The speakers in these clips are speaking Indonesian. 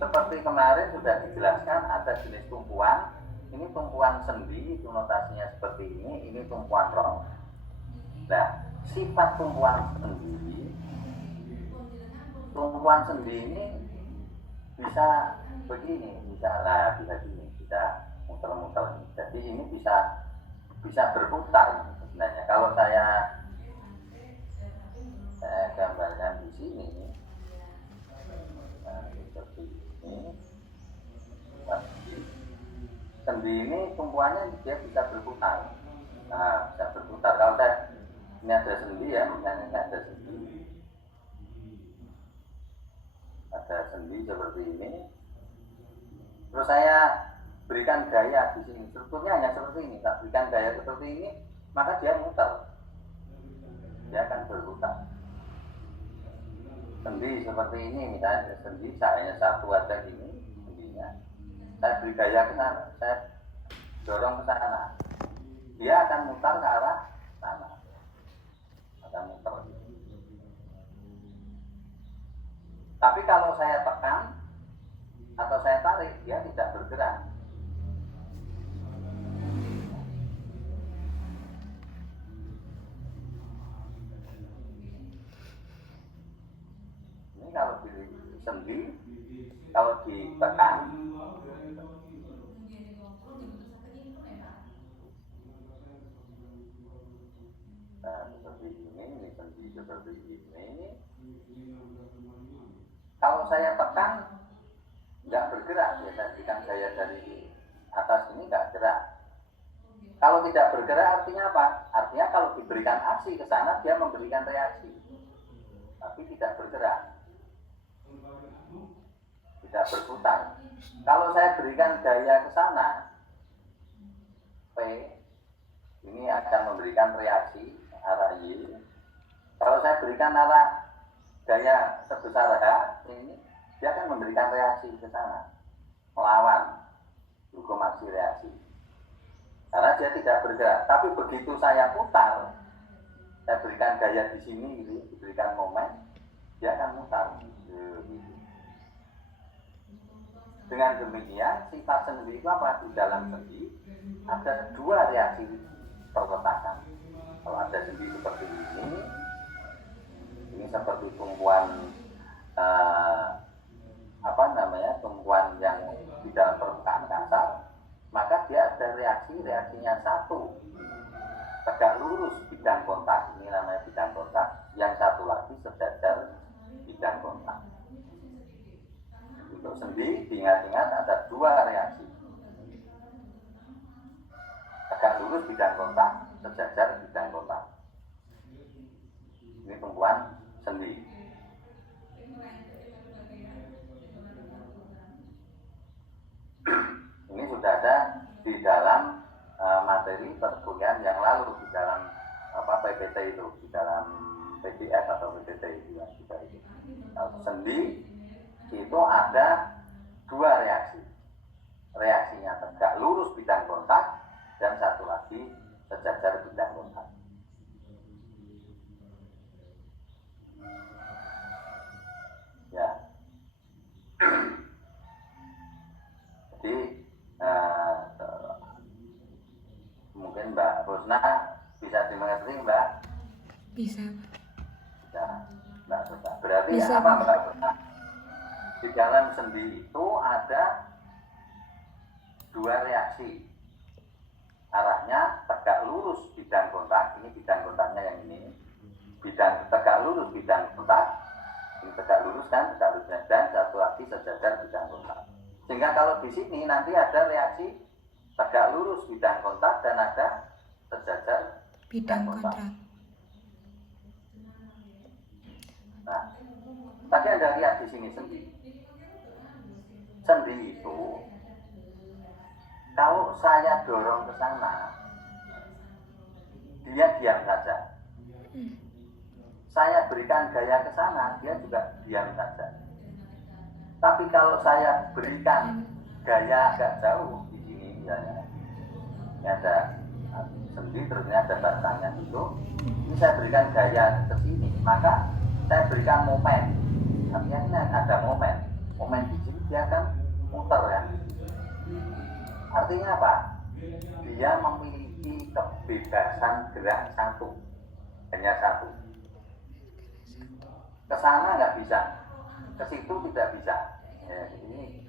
seperti kemarin sudah dijelaskan ada jenis tumpuan. Ini tumpuan sendi, itu notasinya seperti ini tumpuan roh. Nah, sifat tumpuan sendi ini bisa begini, bisa gini, bisa muter-muter. Jadi ini bisa berputar sebenarnya. Kalau saya gambarkan di sini, seperti ini. Sendi ini tumpuannya dia bisa berputar. Nah, bisa berputar. Kalau ini ada sendi ya, misalnya ini ada sendi. Ada sendi seperti ini. Terus saya berikan gaya di sini. Strukturnya hanya seperti ini. Tak berikan gaya seperti ini, maka dia muter. Dia akan berputar. Sendi seperti ini, misalnya sendi hanya satu ada gini sendinya. Saya beri gaya ke sana, saya dorong ke sana, dia akan mutar ke arah sana, akan muter. Tapi kalau saya tekan atau saya tarik, dia tidak bergerak. Ini kalau di sendi, kalau ditekan, seperti ini. Kalau saya tekan nggak bergerak, ya saya berikan gaya dari atas ini nggak gerak. Kalau tidak bergerak artinya apa? Artinya kalau diberikan aksi ke sana dia memberikan reaksi, tapi tidak bergerak, tidak berputar. Kalau saya berikan gaya ke sana, P ini akan memberikan reaksi arah Y. Kalau saya berikan arah gaya sebesar H, ini dia akan memberikan reaksi ke sana, melawan hukum aksi reaksi. Karena dia tidak bergerak. Tapi begitu saya putar, saya berikan gaya di sini, gitu, diberikan momen, dia akan mutar. Gitu. Dengan demikian, sifat sendi itu apa? Di dalam sendi ada dua reaksi perletakan. Kalau ada sendi seperti ini seperti tumpuan tumpuan yang di dalam permukaan kasar, maka dia ada reaksinya satu tegak lurus bidang kontak, ini namanya bidang kontak, yang satu lagi sejajar bidang kontak. Untuk sendi diingat-ingat ada dua reaksi, tegak lurus bidang kontak, sejajar bidang kontak. Ini tumpuan sendi. Ini sudah ada di dalam materi perkuliahan yang lalu, di dalam PPT itu, di dalam PDF atau PPT itu yang sudah itu. Sendi itu ada dua reaksi. Reaksinya tegak lurus bidang kontak dan satu lagi sejajar bidang kontak. Ya. Jadi mungkin Mbak Rusna bisa dimengerti, Mbak? Bisa. Ya, Mbak Rusna. Berarti bisa, apa, Mbak Rusna? Di dalam sendi itu ada dua reaksi. Arahnya tegak lurus bidang kontak, ini bidang kontaknya yang ini. Bidang tegak lurus bidang kontak. Ini tegak lurus kan, tegak lurus, dan satu lagi sejajar bidang kontak. Sehingga kalau di sini nanti ada reaksi tegak lurus bidang kontak dan ada sejajar bidang kontak. Nah, tadi Anda lihat di sini sendi. Sendi itu kalau saya dorong ke sana, dia diam saja. Saya berikan gaya ke sana, dia juga diam saja. Tapi kalau saya berikan gaya agak jauh di sini, misalnya, ini ada sendi, terusnya ada batangnya itu, ini saya berikan gaya ke sini, maka saya berikan momen. Artinya ini ada momen di sini dia kan muter kan. Artinya apa? Dia memiliki kebebasan gerak satu, hanya satu. Ke sana nggak bisa, ke situ tidak bisa. Ya, ini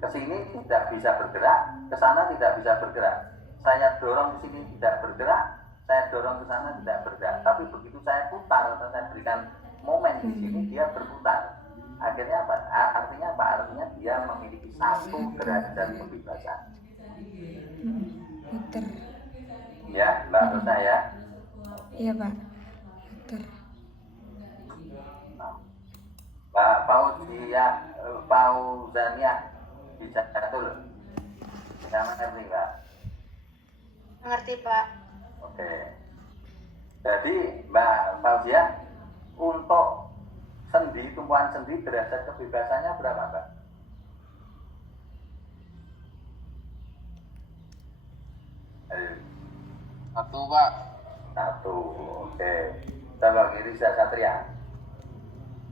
ke sini tidak bisa bergerak, ke sana tidak bisa bergerak. Saya dorong ke sini tidak bergerak, saya dorong ke sana tidak bergerak. Tapi begitu saya putar atau saya berikan momen di sini, dia berputar. Akhirnya apa? Artinya apa? Artinya dia memiliki satu derajat kebebasan. Muter. Ya, Mbak Rosa ya. Iya Pak. Muter. Mbak Fauzania bisa betul. Bisa mengerti Mbak? Mengerti Pak. Oke. Jadi Mbak Fauzia, untuk sendi, tumpuan sendi derajat kebebasannya berapa Mbak? Satu Pak. Satu, oke. Coba kiri Satria.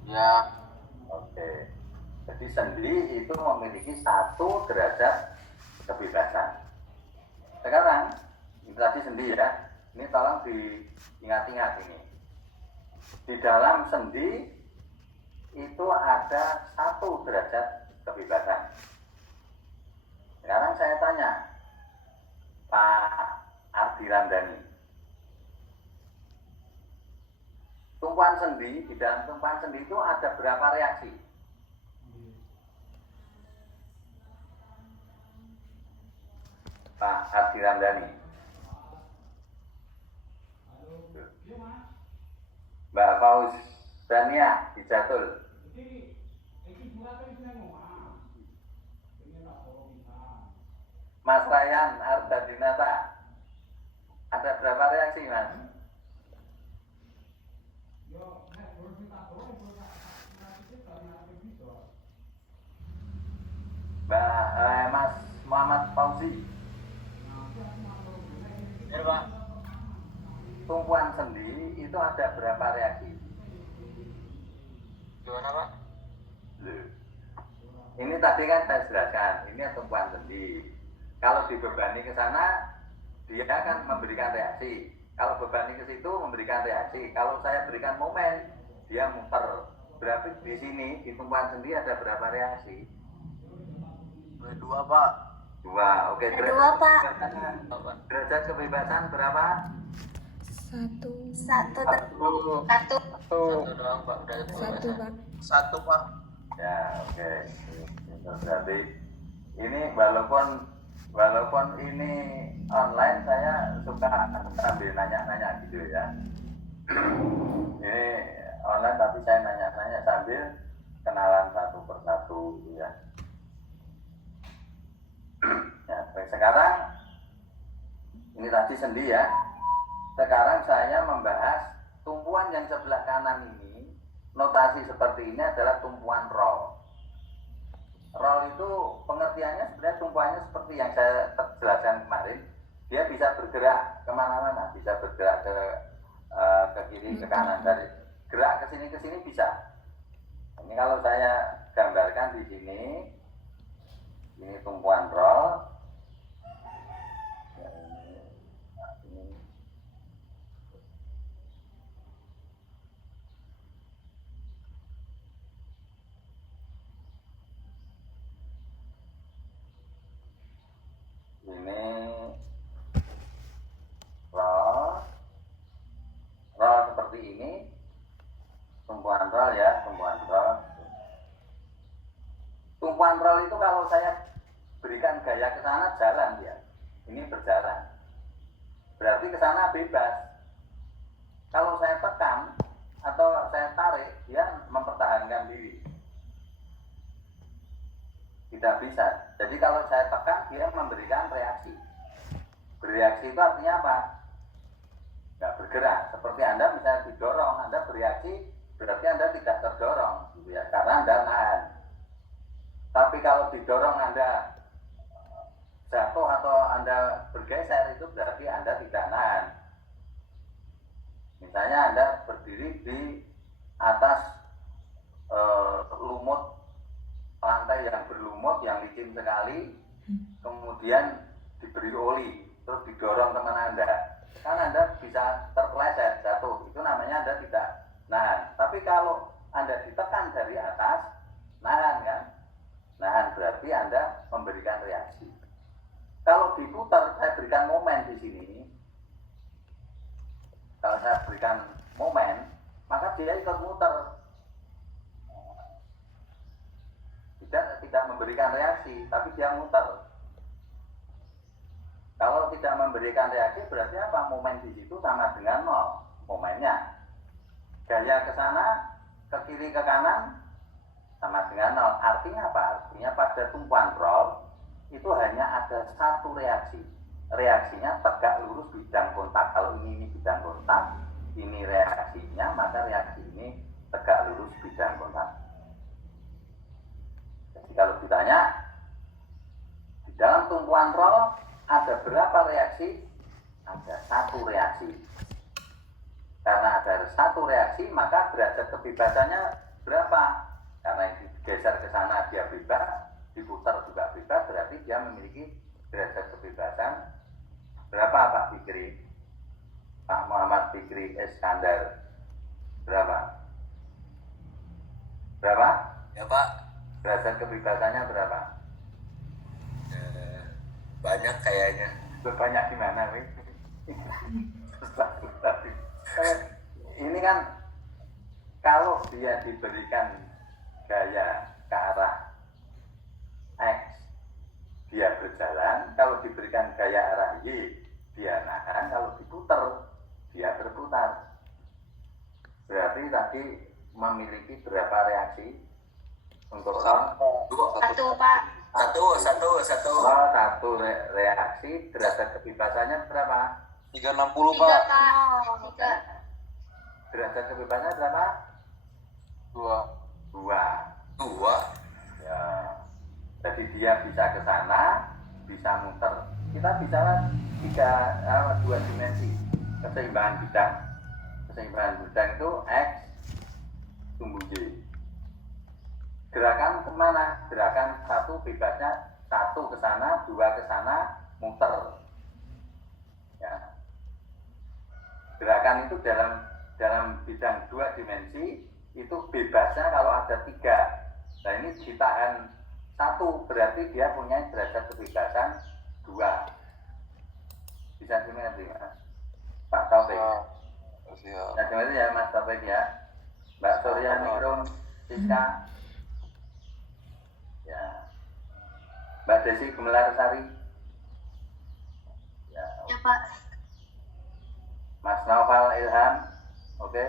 Ya. Oke. Jadi sendi itu memiliki satu derajat kebebasan. Sekarang, ini tadi sendi ya. Ini tolong diingat-ingat ini. Di dalam sendi itu ada satu derajat kebebasan. Sekarang saya tanya, Pak Ardi Ramdhani, tumpuan sendi, di dalam tumpuan sendi itu ada berapa reaksi? Pak Ardi Ramdhani. Mbak Fauzania Hijatul. Mas Ryan Ardadinata. Ada berapa reaksi Mas? Mas Muhammad Fauzi. Ya Pak. Tumpuan sendi itu ada berapa reaksi? Gimana Pak? Ini tadi kan saya jelaskan, ini tumpuan sendi. Kalau dibebani ke sana, dia akan memberikan reaksi. Kalau bebani ke situ memberikan reaksi. Kalau saya berikan momen, dia muter. Berarti di sini di tumpuan sendi ada berapa reaksi? Dua Pak. Dua. Oke. Dua Pak. Derajat kebebasan berapa? Satu. Satu. Doang Pak. Satu Pak. Satu Pak. Ya, oke. Berarti ini walaupun ini online, saya suka sambil nanya-nanya gitu ya. Ini online tapi saya nanya-nanya sambil kenalan satu persatu gitu ya. Ya, sekarang ini tadi sendi ya. Sekarang saya membahas tumpuan yang sebelah kanan ini. Notasi seperti ini adalah tumpuan roll. Roll itu pengertiannya sebenarnya tumpuannya seperti yang saya jelaskan kemarin. Dia bisa bergerak kemana-mana, bisa bergerak ke kiri, ke kanan, dari gerak ke sini bisa. Ini kalau saya gambarkan di sini, ini tumpuan roll. Ini roll seperti ini, tumpuan roll ya, tumpuan roll. Tumpuan roll itu kalau saya berikan gaya ke sana, jalan dia. Ini berjalan. Berarti ke sana bebas. Kalau saya tekan atau saya tarik, dia mempertahankan diri. Tidak bisa. Jadi kalau saya tekan, dia memberikan reaksi. Bereaksi itu artinya apa? Nggak bergerak. Seperti Anda misalnya didorong, Anda bereaksi, berarti Anda tidak terdorong, gitu ya, karena Anda nahan. Tapi kalau didorong Anda jatuh atau Anda bergeser, itu berarti Anda tidak nahan. Misalnya Anda berdiri di atas lumut lantai yang berlumut, yang licin sekali, kemudian diberi oli, terus didorong teman Anda, kan Anda bisa terpeleset, jatuh. Itu namanya Anda tidak nahan. Tapi kalau Anda ditekan dari atas, nahan kan? Nahan berarti Anda memberikan reaksi. Kalau diputar, saya berikan momen di sini. Kalau saya berikan momen, maka dia ikut muter. Tidak memberikan reaksi, tapi dia muter. Kalau tidak memberikan reaksi, berarti apa? Momen di situ sama dengan nol. Momennya gaya ke sana, ke kiri, ke kanan sama dengan nol. Artinya apa? Artinya pada tumpuan roll itu hanya ada satu reaksi. Reaksinya tegak lurus bidang kontak. Kalau ini bidang kontak, ini reaksinya, maka reaksi ini tegak lurus bidang kontak. Jadi kalau ditanya, di dalam tumpuan roll ada berapa reaksi? Ada satu reaksi. Karena ada satu reaksi, maka derajat kebebasannya berapa? Karena yang digeser ke sana dia bebas, diputar juga bebas, berarti dia memiliki derajat kebebasan berapa Pak Fikri? Pak Muhammad Fikri Iskandar. Berapa? Berapa? Ya Pak. Derajat kebebasannya berapa? Banyak kayaknya. Banyak di mana, Wi? Ini kan kalau dia diberikan gaya ke arah X, dia berjalan. Kalau diberikan gaya arah Y, dia nahan. Kalau diputar, dia berputar. Berarti tadi memiliki berapa reaksi untuk Satu, Pak. Satu. Oh, satu reaksi. Derajat kebebasannya berapa? 360 Tiga, Pak. Pak. Tiga. Derajat kebebasannya berapa? 2. 2. Ya. Jadi dia bisa ke sana, bisa muter. Kita bicara dua dimensi. Keseimbangan bidang. Keseimbangan bidang itu X tumbuh Y. Gerakan kemana? Gerakan satu bebasnya satu ke sana, dua ke sana, muter. Ya. Gerakan itu dalam bidang dua dimensi itu bebasnya kalau ada 3. Nah ini ditahan 1, berarti dia punya derajat kebebasan 2. Bisa dimengerti Mas? Pak Taufik. Siap. Nah dimengerti ya Mas Taufik ya. Mbak Suryani Rum, Siska. Ya. Mbak Desi Gemelar Sari. Ya. Ya, Pak. Mas Naufal Ilham. Oke.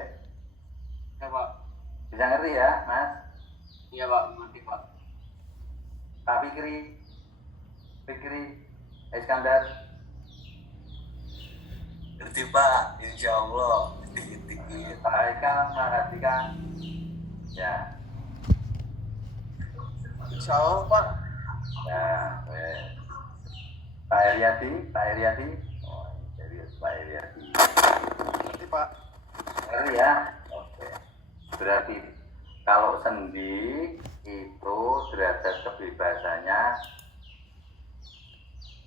Ya Pak. Bisa ngerti ya, Mas? Iya Pak, ngerti Pak. Pak Fikri Iskandar. Ngerti Pak, insya Allah. Dikit-dikit. Pak Eka Mahardika. Ya. Insya Allah Pak. Ya, oke. Pak Heriadi. Oh, Pak Heriadi. Ngerti Pak. Ngerti ya? Oke. Berarti kalau sendi itu derajat kebebasannya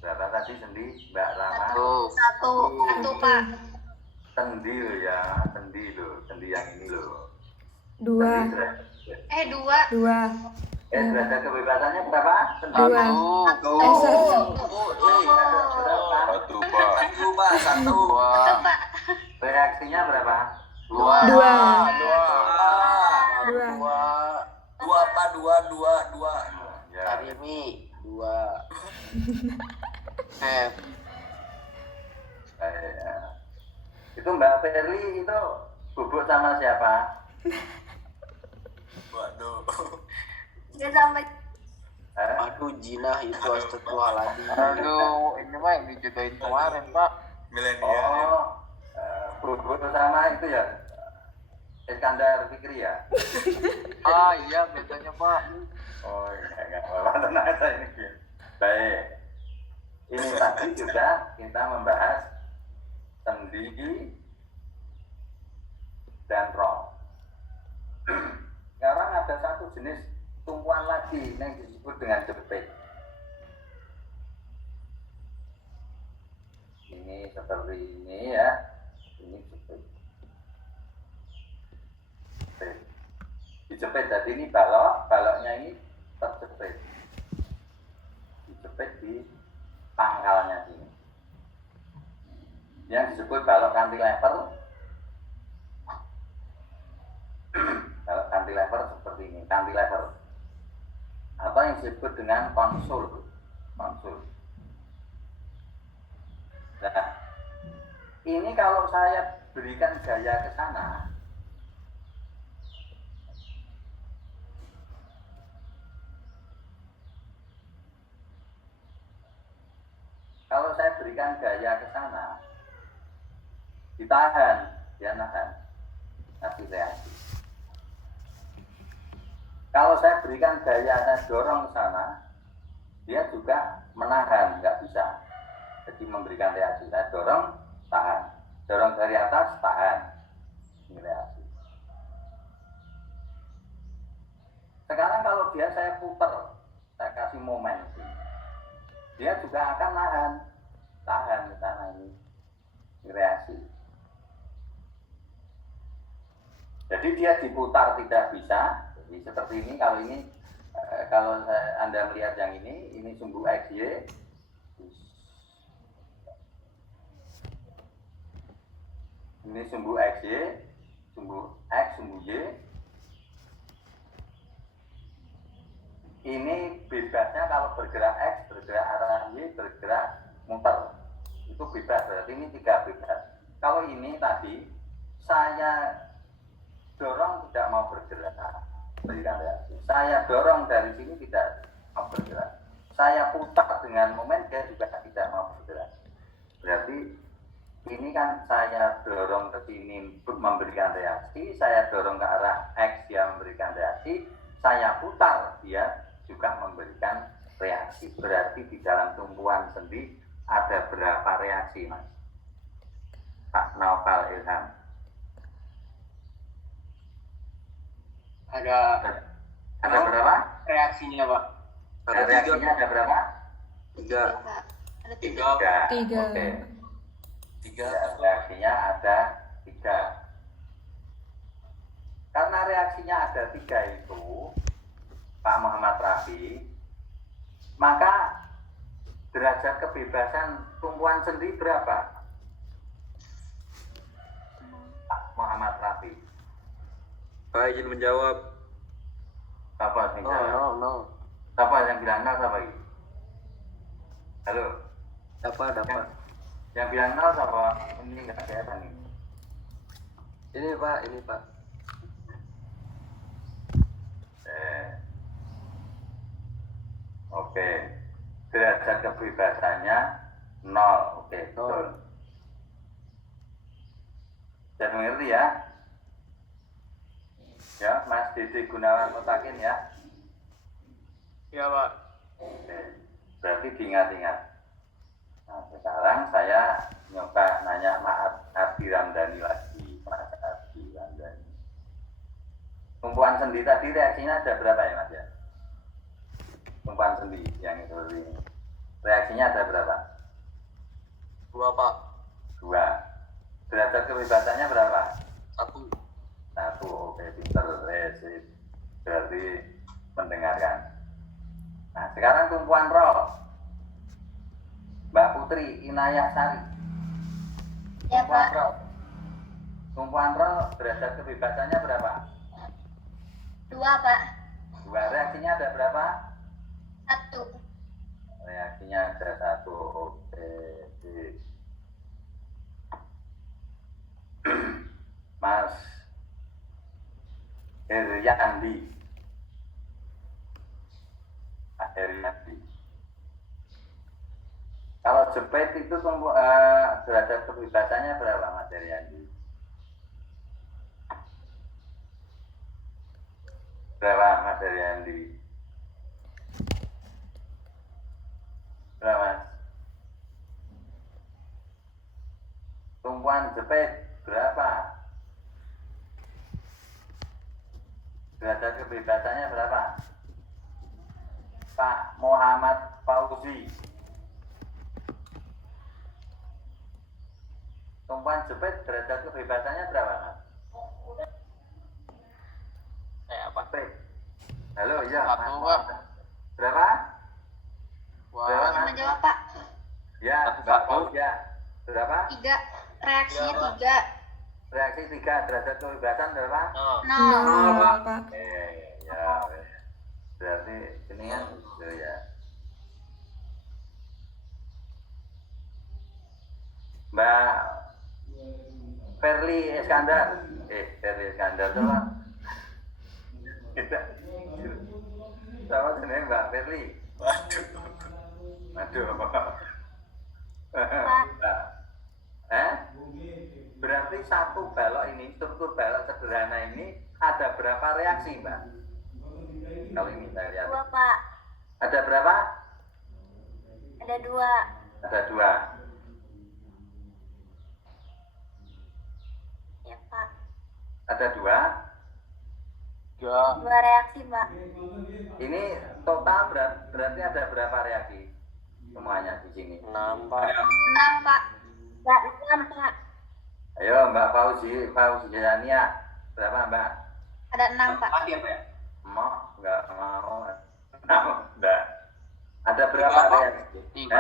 berapa tadi sendi Mbak Rama? Satu, Pak. Sendi loh ya, sendi yang ini loh. 2. Sendi Dua. 2. derajat kebebasannya berapa? Sendi. 2. Satu. Satu Pak. Satu, Pak. Reaksinya berapa? 2. 2. 2. Ya. Karimi 2. Itu Mbak Ferli itu bubuk sama siapa? Waduh. Dia sampai Aduh, jinah itu astagfirullahaladzim. Aduh, ini mah yang dijodohin kemarin, Pak. Milenial. Bubuk sama itu ya Iskandar Fikri ya? Ah iya, bedanya Pak. Oh iya, nggak apa-apa, tenang aja ini. Baik. Ini tadi juga kita membahas sendi dan roll. Sekarang ada satu jenis tumpuan lagi yang disebut dengan jepit. Ini seperti ini ya, ini jepit. Dijepit, jadi ini baloknya ini terjepit, dijepit di pangkalnya sini, yang disebut balok cantilever. Balok cantilever seperti ini, cantilever, atau yang disebut dengan konsul. Nah, ini kalau saya berikan gaya ke sana, ditahan, dia nahan, kasih reaksi. Kalau saya berikan gaya, saya dorong ke sana, dia juga menahan, nggak bisa. Jadi memberikan reaksi, saya dorong, tahan, dorong dari atas, tahan, ini reaksi. Sekarang kalau dia saya putar, saya kasih momen, dia juga akan nahan, tahan ke sana, ini reaksi. Jadi dia diputar tidak bisa. Jadi seperti ini, kalau Anda melihat yang ini sumbu XY. Ini sumbu XY, sumbu X, sumbu Y. Ini bebasnya kalau bergerak X, bergerak arah Y, bergerak muter. Itu bebas, berarti ini 3 bebas. Kalau ini tadi, saya dorong tidak mau bergerak, berikan reaksi. Saya dorong dari sini tidak mau bergerak. Saya putar dengan momen, dia juga tidak mau bergerak. Berarti ini kan saya dorong ke sini memberikan reaksi, saya dorong ke arah X, dia memberikan reaksi, saya putar, dia juga memberikan reaksi. Berarti di dalam tumpuan sendi ada berapa reaksi, Mas? Pak Naufal Ilham. Ada berapa? reaksinya, Pak? Reaksinya ada berapa? 3. Ada 3. 3. Oke. 3. Reaksinya ada 3. Karena reaksinya ada 3 itu, Pak Muhammad Rafi, maka derajat kebebasan tumpuan sendi berapa? Pak Muhammad Rafi. Pak izin menjawab. Siapa yang jawab? No. Siapa yang bilang nol siapa ini? Halo? Dapat. Yang bilang nol siapa? Ini nggak kelihatan ini. Ini Pak. Oke. Derajat kebebasannya 0. Oke, betul. Jangan mengerti ya? Ya, Mas Dede Gunawan Mutakin ya. Iya, Pak. Oke, berarti diingat-ingat. Nah, sekarang saya nyoba nanya Mas Ardi Ramdhani lagi. Mas Ardi Ramdhani. Tumpuan sendi tadi reaksinya ada berapa ya, Mas ya? Tumpuan sendi yang itu ini. Reaksinya ada berapa? 2 Pak. 2. Derajat kebebasannya berapa? 1. 1. Oke, pinter. Sip. Berarti mendengarkan. Nah, sekarang tumpuan roll. Mbak Putri Inayah Sari. Ya, Tumpuan Pak. roll. Tumpuan roll derajat kebebasannya berapa? 2, Pak. 2. Reaksinya ada berapa? 1. Reaksinya ada 1. Oke. Sip. Mas Heriandi. Kalau jepit itu derajat kebebasannya berapa, Mas Heriandi? Berapa, Mas Heriandi? Berapa, Mas? Tumpuan jepit berapa? Derajat kebebasannya berapa? Pak Muhammad Fauzi. Tumpuan jepit derajat kebebasannya berapa, Mas? Apa? Jepit. Halo, ya, Mas. Satu, Pak. Berapa? Wah, Berapa, Yang Mas? menjawab Pak. Ya, Satu, Mbak Pak. Paus, ya. Berapa? 3. Reaksinya Tiga, 3. Reaksi 3 derajat kebebasan berapa? 0. Nol, Pak. Ya. Berarti ini kan gitu ya. Mbak Ferli Iskandar. Ferli Iskandar tuh Pak. Kita sama jenenge Mbak Ferli. Waduh. Berarti satu balok ini, struktur balok sederhana ini ada berapa reaksi, Mbak? Kalau ini saya lihat. 2 Pak. Ada berapa? Ada 2. Ada 2. Ya Pak. Ada 2. 2 reaksi Pak. Ini total berarti ada berapa reaksi? Semuanya di sini. 6 Pak. 6 Pak. Ya 6 Pak. Ayo Mbak Fauzi Jania. Berapa Mbak? Ada 6 Pak. Mau? Enggak mau. Enggak. Ada berapa reaksi? 3.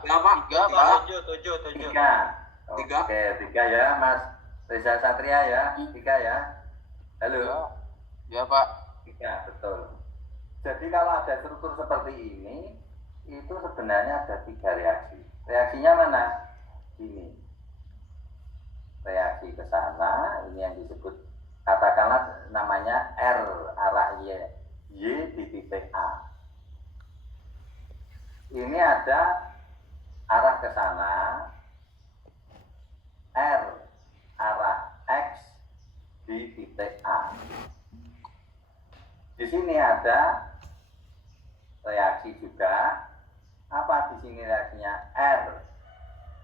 Berapa? 3, Pak. 7. 3. Oke, 3 ya Mas Reza Satria ya. 3 ya. Halo. Ya, Pak. 3, betul. Jadi kalau ada struktur seperti ini, itu sebenarnya ada 3 reaksi. Reaksinya mana? Ini. Reaksi ke sana, ini yang disebut, katakanlah namanya R arah Y di titik A. Ini ada arah ke sana, R arah X di titik A. Di sini ada reaksi juga. Apa di sini reaksinya? R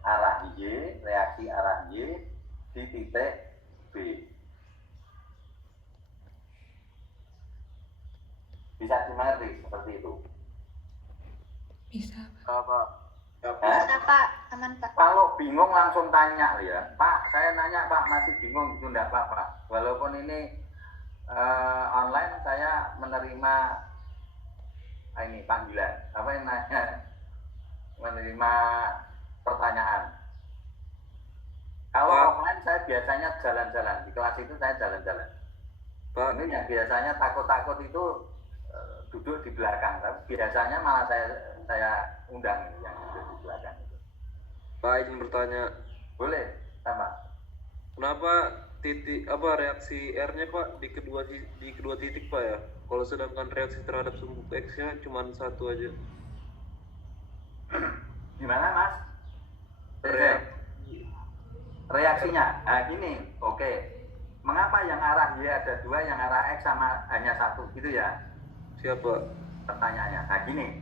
arah Y, reaksi arah Y di titik B. Bisa dimengerti seperti itu. Bisa, Pak. Pak. Bisa Pak. Aman Pak. Kalau bingung langsung tanya ya, Pak. Saya nanya Pak, masih bingung itu enggak apa-apa. Walaupun ini online, saya menerima ini panggilan. Apa yang nanya? Menerima pertanyaan. Kalau offline saya biasanya jalan-jalan. Di kelas itu saya jalan-jalan. Pak, Ini yang biasanya takut-takut itu duduk di belakang. Tapi biasanya malah saya undang yang duduk di belakang itu. Pak izin bertanya. Boleh, sama. Kenapa reaksi R-nya Pak di kedua titik Pak ya? Kalau sedangkan reaksi terhadap sumbu X-nya cuma 1 aja. Gimana Mas? Reaksinya, nah gini, oke. Mengapa yang arah Y ada 2, yang arah X sama hanya 1, gitu ya? Siapa? Pertanyaannya. Nah gini,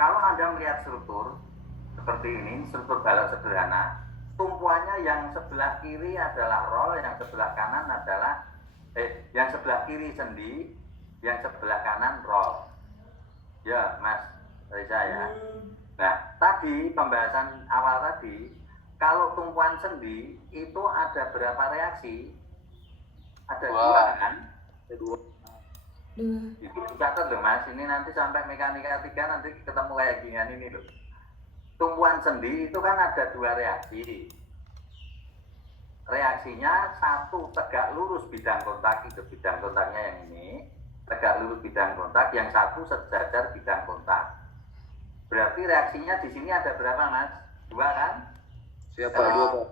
kalau Anda melihat struktur seperti ini, struktur balok sederhana, tumpuannya yang sebelah kiri adalah roll, yang sebelah kanan adalah yang sebelah kiri sendi, yang sebelah kanan roll. Ya, Mas Reza ya. Nah, tadi pembahasan awal tadi, kalau tumpuan sendi itu ada berapa reaksi? Ada 2 kan? Ada 2. 2. Itu dicatat loh Mas, ini nanti sampai mekanika 3 nanti ketemu kayak ginian ini loh. Tumpuan sendi itu kan ada 2 reaksi. Reaksinya 1 tegak lurus bidang kontak, itu bidang kontaknya yang ini, tegak lurus bidang kontak, yang 1 sejajar bidang kontak. Berarti reaksinya di sini ada berapa Mas? 2 kan? Siapa? 2 Pak.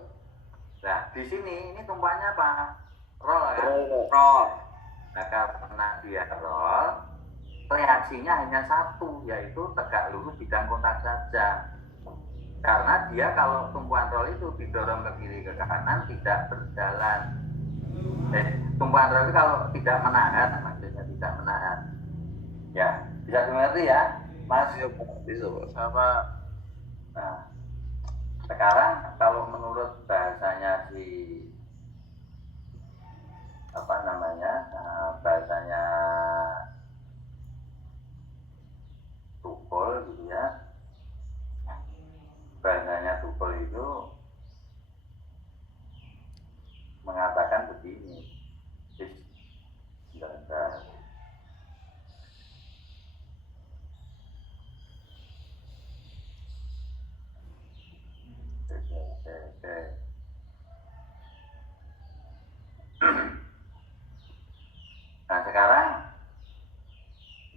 Nah, di sini ini tumpuannya apa? Roll kan? Roll. Nah, karena dia roll, reaksinya hanya 1, yaitu tegak lurus bidang kontak saja. Karena dia kalau tumpuan roll itu didorong ke kiri ke kanan tidak berjalan. Tumpuan roll itu kalau tidak menahan, maksudnya tidak menahan. Ya, bisa dimengerti ya, Mas? Bisa Pak. Sama. Nah, sekarang kalau menurut bahasanya bahasanya tuh gitu ya. Bahasanya Tuchel itu mengatakan begini, Nah sekarang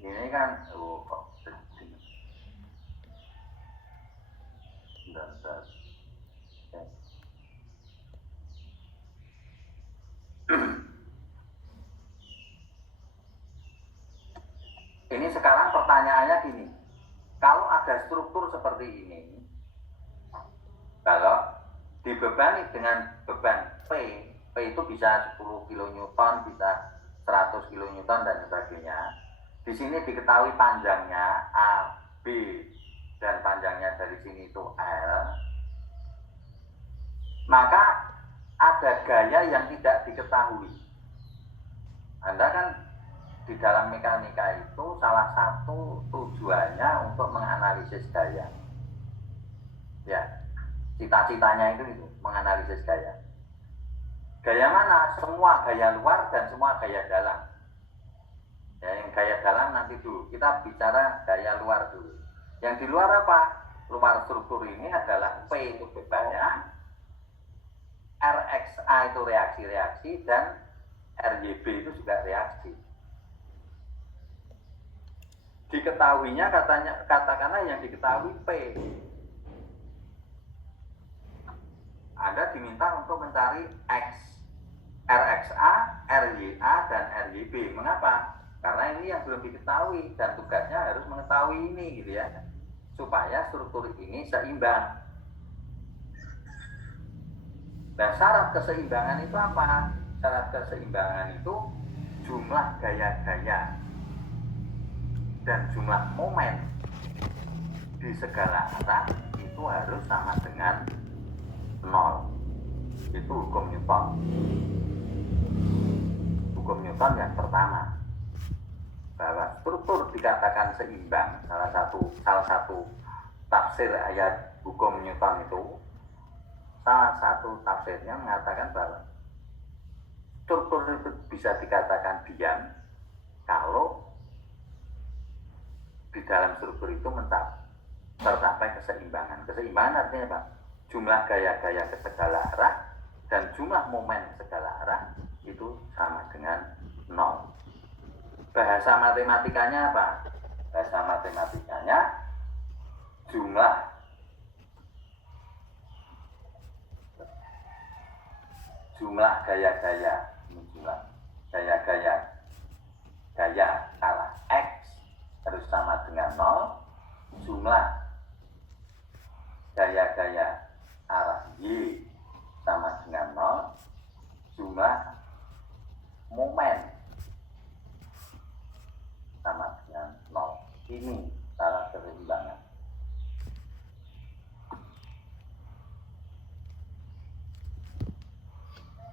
ini kan kok sedih. Bentar. Ini sekarang pertanyaannya gini, kalau ada struktur seperti ini, kalau dibebani dengan beban P itu bisa 10 kN, bisa 100 kN dan sebagainya. Di sini diketahui panjangnya A, B, dan panjangnya dari sini itu L. Maka ada gaya yang tidak diketahui. Anda kan di dalam mekanika itu salah satu tujuannya untuk menganalisis gaya. Ya, cita-citanya itu menganalisis gaya. Gaya mana? Semua gaya luar dan semua gaya dalam. Ya, yang gaya dalam nanti dulu. Kita bicara gaya luar dulu. Yang di luar apa? Luar struktur ini adalah P itu bebannya, RXA itu reaksi-reaksi, dan RYB itu juga reaksi. Diketahuinya katakanlah yang diketahui P. Anda diminta untuk mencari X, RXA, RYA, dan RYB. Mengapa? Karena ini yang belum diketahui dan tugasnya harus mengetahui ini gitu ya, supaya struktur ini seimbang. Nah, syarat keseimbangan itu apa? Syarat keseimbangan itu jumlah gaya-gaya dan jumlah momen di segala arah itu harus sama dengan 0. Itu hukum Newton. Hukum Newton yang pertama, bahwa struktur dikatakan seimbang. Salah satu tafsir ayat hukum Newton itu, salah satu tafsirnya mengatakan bahwa struktur itu bisa dikatakan diam kalau di dalam struktur itu tercapai keseimbangan. Keseimbangan artinya apa? Jumlah gaya-gaya ke segala arah dan jumlah momen segala arah itu sama dengan 0. Bahasa matematikanya apa? Bahasa matematikanya jumlah gaya-gaya, jumlah gaya-gaya skala X harus sama dengan 0, jumlah gaya-gaya arah Y sama dengan 0, jumlah momen sama dengan 0. Ini salah keseimbangan.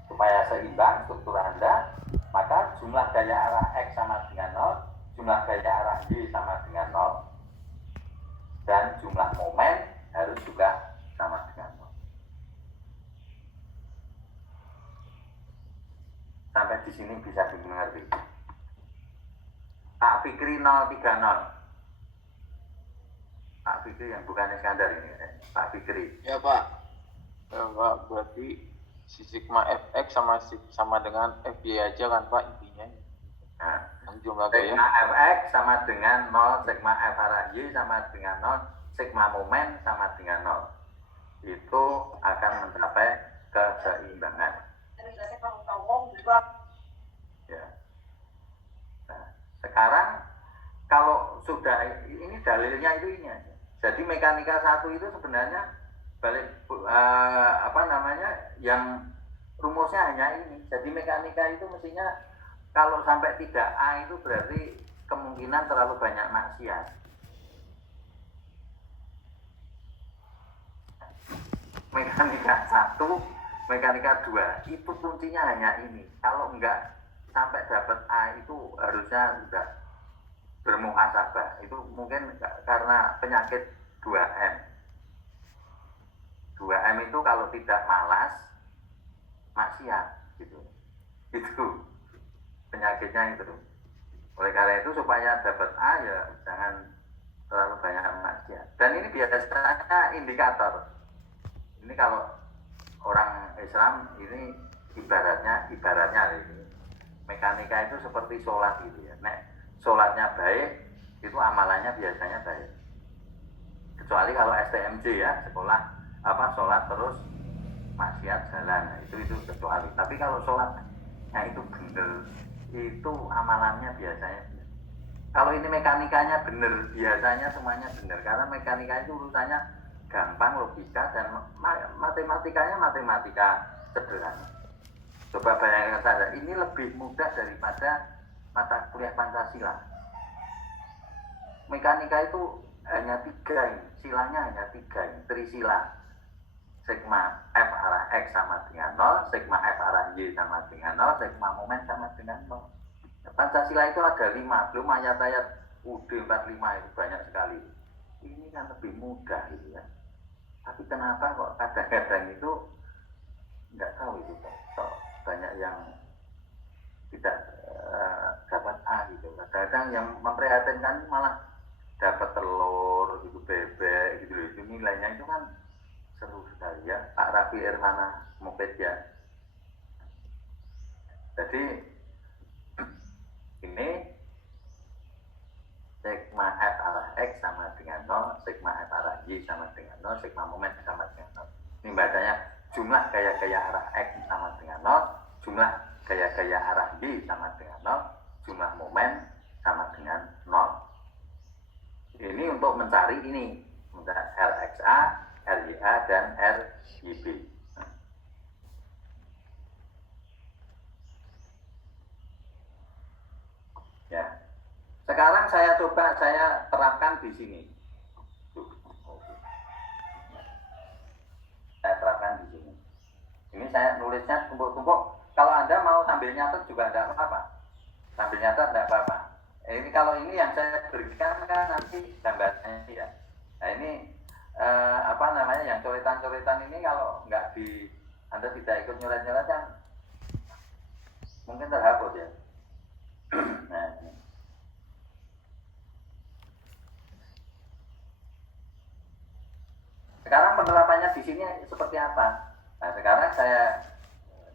Supaya seimbang struktur Anda, maka jumlah gaya arah X sama dengan 0, jumlah gaya arah Y sama dengan 0, dan jumlah momen harus juga sama dengan 0. Sampai di sini bisa dimengerti. Pak Fikri 030. Pak Fikri yang bukan Iskandar ini, Pak Fikri. Ya Pak. Ya Pak, berarti si sigma fx sama dengan fy aja kan Pak intinya. Nah, jumlah gaya. Sigma fx sama dengan 0, sigma f arah y sama dengan 0, sigma momen sama dengan 0. Itu akan mencapai keseimbangan. Ya. Nah, sekarang kalau sudah ini dalilnya itu ini aja. Jadi mekanika 1 itu sebenarnya yang rumusnya hanya ini. Jadi mekanika itu mestinya kalau sampai tidak A itu berarti kemungkinan terlalu banyak maksiat. Mekanika 1, mekanika 2 itu kuncinya hanya ini. Kalau enggak sampai dapat A itu harusnya sudah bermuhasabah. Itu mungkin karena karena penyakit 2M. 2M itu kalau tidak malas, maksiat gitu. Itu penyakitnya itu. Oleh karena itu supaya dapat A ya jangan terlalu banyak maksiat. Dan ini biasanya indikator. Ini kalau orang Islam ini ibaratnya ini mekanika itu seperti sholat gitu ya. Nek sholatnya baik, itu amalannya biasanya baik. Kecuali kalau STMJ ya, sholat terus maksiat jalan, nah, itu kecuali. Tapi kalau sholatnya itu bener, itu amalannya biasanya bener. Kalau ini mekanikanya bener, biasanya semuanya bener. Karena mekanika itu urusannya gampang, logika, dan matematikanya matematika sederhana. Coba bayangkan saja, ini lebih mudah daripada mata kuliah Pancasila. Mekanika itu hanya 3, silanya hanya 3, trisila. Sigma F arah X sama dengan 0, sigma F arah Y sama dengan 0, sigma momen sama dengan 0. Pancasila itu ada 5, belum ayat-ayat UD 45 itu banyak sekali. Ini kan lebih mudah gitu ya. Tapi kenapa kok kadang-kadang itu nggak tahu itu kok banyak yang tidak dapat A gitu. Kadang-kadang yang memprihatinkan malah dapat telur gitu, bebek gitu. Itu nilainya itu kan seru sekali ya. Pak Raffi Irvana Moped ya. Jadi ini sigma F arah X sama dengan 0, sigma F arah Y sama dengan 0, sigma momen sama dengan 0. Ini bacanya jumlah gaya-gaya arah X sama dengan 0, jumlah gaya-gaya arah Y sama dengan 0, jumlah momen sama dengan 0. Ini untuk mencari ini, RXA, RYA, dan RYB. Ya. Sekarang saya terapkan di sini. Saya terapkan di sini. Ini saya nulisnya tumpuk-tumpuk. Kalau Anda mau sambil nyatet juga tidak apa-apa. Sambil nyatet tidak apa-apa. Ini kalau ini yang saya berikan kan nanti gambarnya ya. Nah ini yang coretan-coretan ini kalau Anda tidak ikut nyoret-nyoret kan mungkin terhapus ya. Nah, ini. Sekarang penerapannya di sini seperti apa? Nah, sekarang saya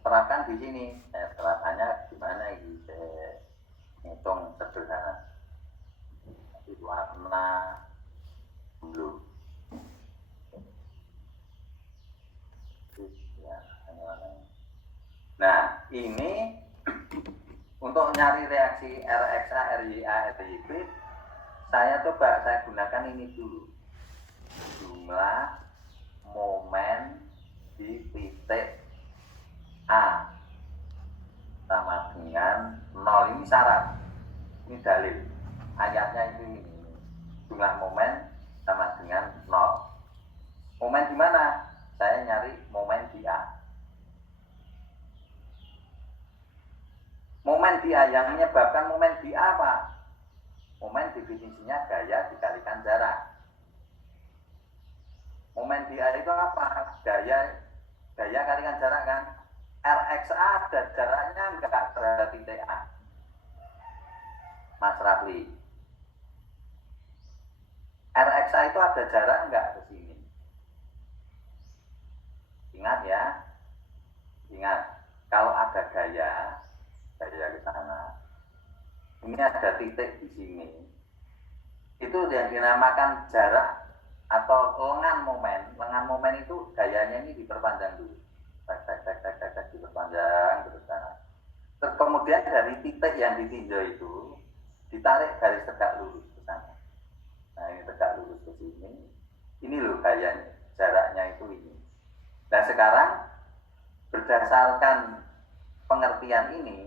terapkan di sini. Saya terapannya gimana ini? Saya hitung sederhana. Itu warna blue. Nah, ini untuk nyari reaksi RXA, RYA, RYB, saya gunakan ini dulu. Jumlah momen di titik A sama dengan 0. Ini syarat, ini dalil. Ayatnya ini jumlah momen sama dengan 0. Momen di mana? Saya nyari momen di A. Momen di A yang menyebabkan momen di A apa? Momen definisinya gaya dikalikan jarak. Momen di A itu apa? Gaya kalikan jarak kan? RXA ada jaraknya enggak terhadap titik A. Mas Rafli. RXA itu ada jarak enggak ke sini? Ingat ya. Ingat, kalau ada gaya ke sana. Ini ada titik di sini. Itu yang dinamakan jarak atau lengan momen. Lengan momen itu gayanya ini diperpanjang dulu. Diperpanjang terus sana. Terus kemudian dari titik yang ditinjau itu ditarik garis tegak lurus ke sana. Nah, ini tegak lurus ke sini. Ini loh gayanya, jaraknya itu ini. Nah, sekarang berdasarkan pengertian ini,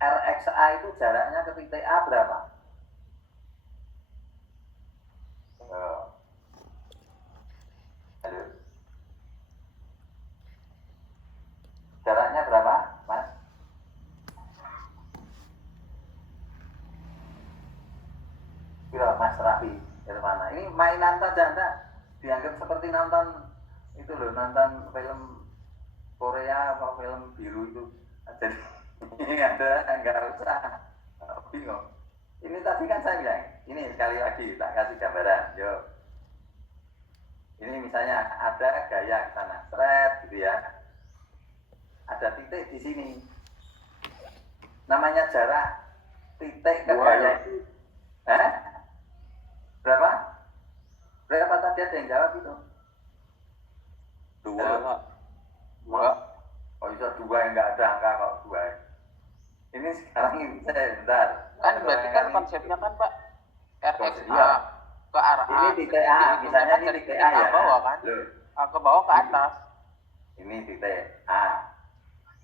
RXA itu jaraknya ke titik A berapa? Halo. Jaraknya berapa, Mas? Mas Raffi Dari mana? Ini mainan saja, Anda dianggap seperti nonton itu loh, nonton film Korea apa film biru itu. Jadi ini ada nggak usah bingung. Ini tadi kan saya bilang, ini sekali lagi tak kasih gambaran, yuk. Ini misalnya ada gaya ke sana, thread gitu ya. Ada titik di sini. Namanya jarak titik ke gaya itu. Berapa? Berapa tadi ada yang jawab itu? 2 Pak. 2. Oh bisa 2 yang nggak ada angka kok 2. Ini sekarang ini saya bentar. Kan berarti kan konsepnya kan Pak RXA ke arah ini A. titik A, misalnya ini titik A ya. Ke bawah kan? Ke bawah ke atas. Ini titik A.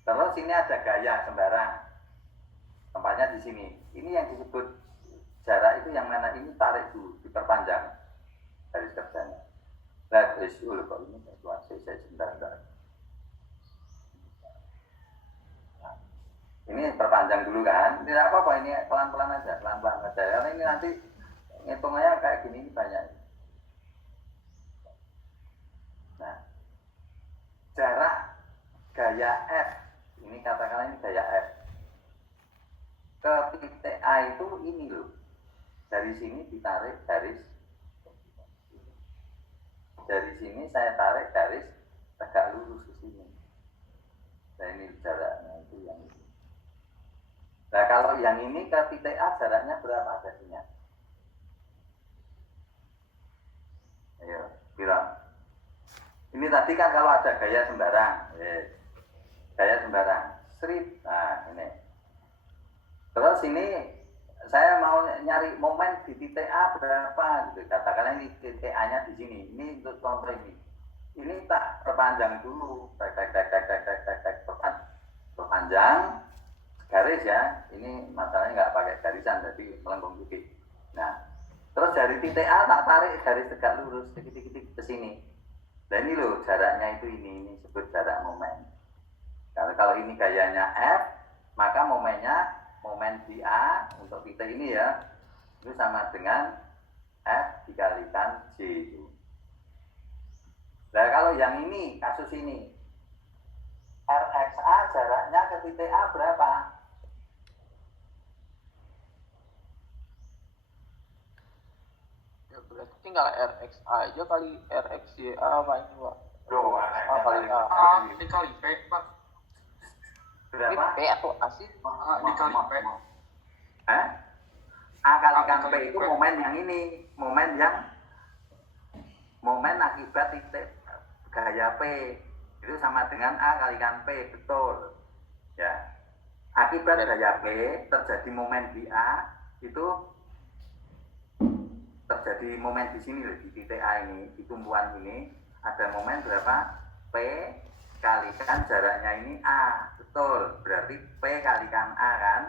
Terus ini ada gaya sembarang. Tempatnya di sini. Ini yang disebut jarak itu yang mana ini tarik dulu, diperpanjang garis kerjanya. Nah, garis dulu kok ini saya sebentar. Nah, ini perpanjang dulu kan. Tidak apa-apa, ini pelan-pelan aja. Karena ini nanti ngitungnya kayak gini ini banyak. Nah, jarak gaya F, ini katakanlah ini gaya F ke titik A itu ini loh, dari sini ditarik garis, dari sini saya tarik garis tegak lurus ke sini. Nah ini jaraknya itu yang ini. Nah kalau yang ini ke titik A jaraknya berapa jadinya? Ayo, bilang. Ini tadi kan kalau ada gaya sembarang, gaya sembarang, strip. Nah ini. Terus ini saya mau nyari momen di titik A berapa gitu. Katakanlah ini titik A-nya di sini. Ini untuk contoh ini. Ini tak perpanjang dulu. Perpanjang garis ya. Ini masalahnya nggak pakai garisan, jadi melengkung sedikit. Nah, terus dari titik A tak tarik garis tegak lurus sedikit-sedikit ke sini. Dan ini loh jaraknya itu ini disebut jarak momen. Kalau ini gayanya F, maka momen di A untuk titik ini ya, itu sama dengan F dikalikan J itu. Nah kalau yang ini, kasus ini, RXA jaraknya ke titik A berapa? Ya berarti tinggal RXA aja kali RXY apa ini Pak? Loh, A kali A. A dikali P, Pak. Ini Berapa? P atau A sih? A dikali P. A kalikan P itu momen yang ini, momen akibat titik gaya P itu sama dengan A kalikan P, betul ya. Akibat gaya P terjadi momen di A itu terjadi momen di sini loh, di titik A ini, di tumpuan ini ada momen berapa? P kalikan jaraknya ini A, betul, berarti P kalikan A kan,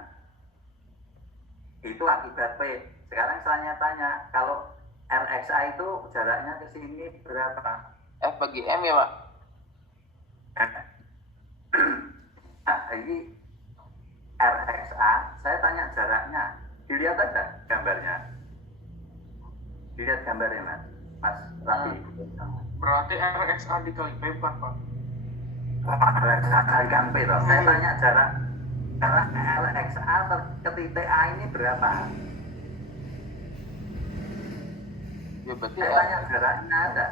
itu akibat P. Sekarang saya tanya, kalau RXA itu jaraknya ke sini berapa? F bagi M ya Pak? Nah, ini RXA, saya tanya jaraknya, dilihat aja gambarnya. Dilihat gambarnya Mas Rafi. Berarti RXA dikali P, Pak. RXA kalikan P toh. Saya tanya jarak RXA ke titik A ini berapa? Ya berarti Saya tanya jaraknya ada,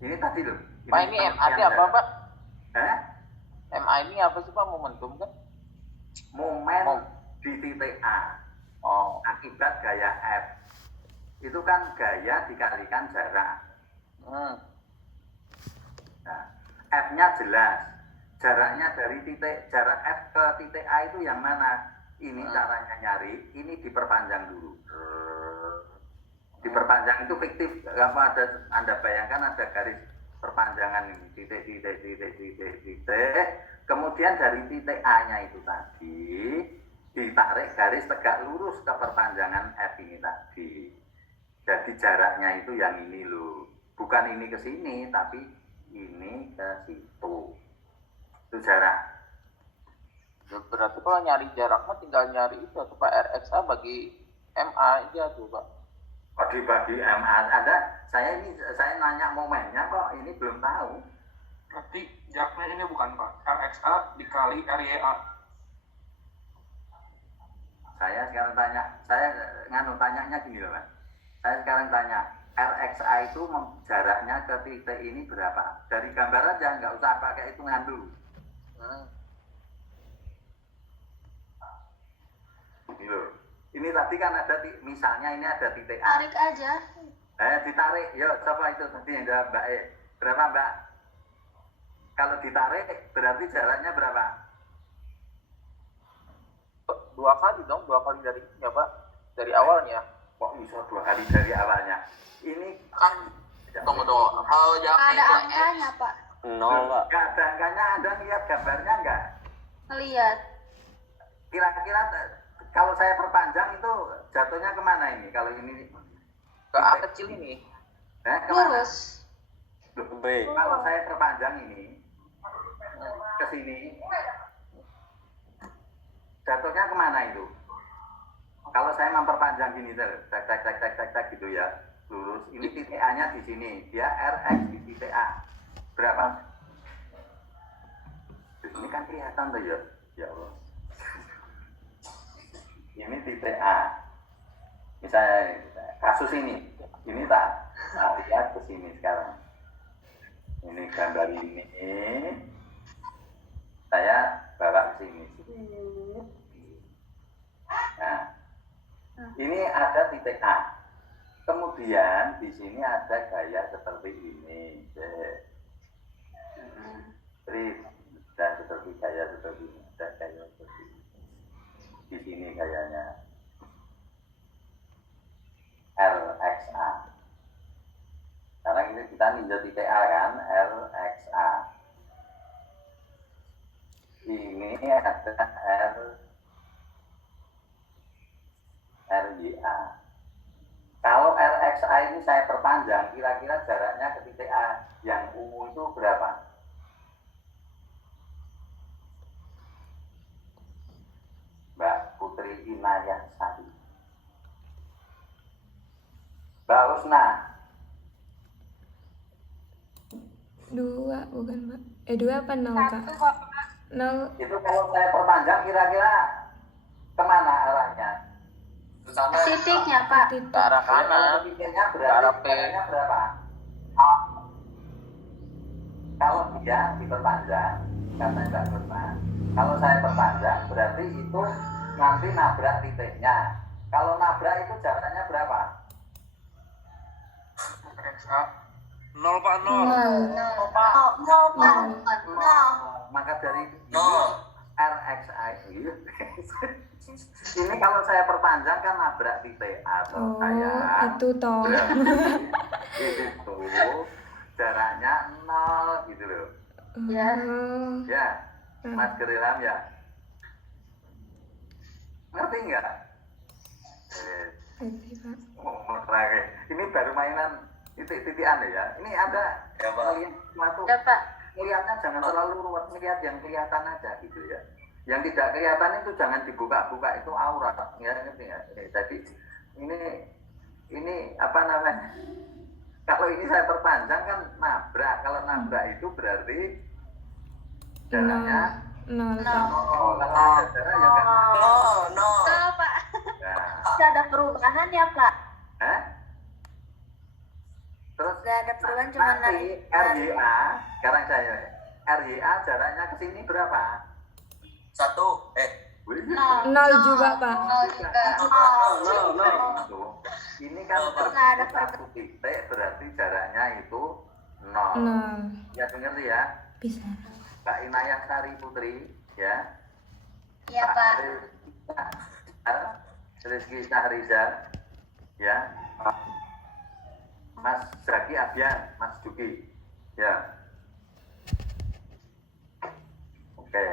Ini tadi loh. Pak ini MAT apa Pak? Eh? MA ini apa sih Pak, momentum kan? Momen di titik A. Oh. Akibat gaya F. Itu kan gaya dikalikan jarak. Nah, F-nya jelas. Jaraknya dari jarak F ke titik A itu yang mana? Ini caranya nyari, ini diperpanjang dulu. Diperpanjang itu fiktif. Apa ada Anda bayangkan ada garis perpanjangan ini, titik. Kemudian dari titik A-nya itu tadi ditarik garis tegak lurus ke perpanjangan F ini tadi. Jadi jaraknya itu yang ini loh. Bukan ini ke sini, tapi ini ke situ. Itu jarak. Ya berarti kalau nyari jarak mah tinggal nyari itu atau Pak RXA bagi MA aja tuh Pak. Bagi MA ada. Saya nanya momennya kok ini belum tahu. Berarti jaraknya ini bukan Pak. RXA dikali RYA. Saya sekarang tanyanya gini loh, Mas. Saya sekarang tanya, RXA itu jaraknya ke titik ini berapa? Dari gambar aja, nggak usah pakai hitungan dulu. Gitu. Ini tadi kan ada, misalnya ini ada titik A. Tarik aja. Ditarik, yuk, siapa itu tadi yang jawab Mbak E? Berapa Mbak? Kalau ditarik, berarti jaraknya berapa? 2 kali dong, 2 kali dari ini ya Pak, dari awalnya. Kok bisa 2 kali dari awalnya? Ini Kan, tunggu. Kalau jaraknya Ada itu angkanya Pak. 0 Pak. nggak ada angkanya, Anda lihat gambarnya nggak? Lihat. Kira-kira kalau saya perpanjang itu jatuhnya kemana ini? Kalau ini ke A kecil ini. kemana? Lurus. B. Kalau saya perpanjang ini ke sini, jatuhnya kemana itu? Kalau saya memperpanjang gini, tak gitu ya, lurus. Ini titik A-nya di sini, dia RX di titik A. Berapa? Ini kan kelihatan tuh ya, ya Allah. Ini titik A. Misalnya kasus ini tak lihat ke sini sekarang. Ini gambar ini, saya bawa ke sini. Nah, ini ada titik A. Kemudian di sini ada gaya seperti ini, dan seperti gaya seperti ini, ada gaya seperti ini. Di sini gayanya RXA. Karena ini kita ninjau titik A kan, RXA. Ini ada RYA. Kalau RXA ini saya perpanjang, kira-kira jaraknya ke titik A yang ungu itu berapa? Mbak Putri Inayah Sari. Mbak Usna. 2 bukan Pak. 2 apa 0 Kak? 0. Itu kalau saya perpanjang kira-kira kemana arahnya? Ke sana. Titiknya Pak. Titik. Ke arah Kalau kanan. titiknya Ke arah berarti P. jaraknya berapa? A. Kalau dia diperpanjang, kata Mbak Usna, kalau saya perpanjang berarti itu nanti nabrak titiknya. Kalau nabrak itu jaraknya berapa? RXA. 0 Pak, 0. 0. Maka dari RXA ini ini kalau saya perpanjang kan nabrak titik atau Oh, saya itu toh. itu jaraknya 0 gitu loh. Ya. Oh. Ya, Mas Gerilam ya. Ngerti nggak? Ngerti Pak. Terakhir. Ini baru mainan titik-titikan ya. Ini ada melihat sesuatu. Ya Pak. Melihatnya jangan terlalu ruwet, melihat yang kelihatan aja gitu ya. Yang tidak kelihatan itu jangan dibuka-buka, itu aurat ya, ngerti nggak? Jadi ini apa namanya? Kalau ini saya perpanjang kan nabrak. Kalau nabrak itu berarti jaraknya 0. kalau ada jarak ya kan. Tahu Pak. Nah, Tidak ada perubahan ya Pak. terus Tidak ada perubahan, cuma nanti RYA, sekarang saya RYA jaraknya ke sini berapa? 1. 0 juga Pak. Ini kan Nggak ada satu titik berarti jaraknya itu 0. 0. Ya dengar ya, Bisa. Mbak Inayah Sari Putri ya. Iya Pak. Rizky Sahriza ya. Mas Zaki Abian, Mas Juki ya. Oke,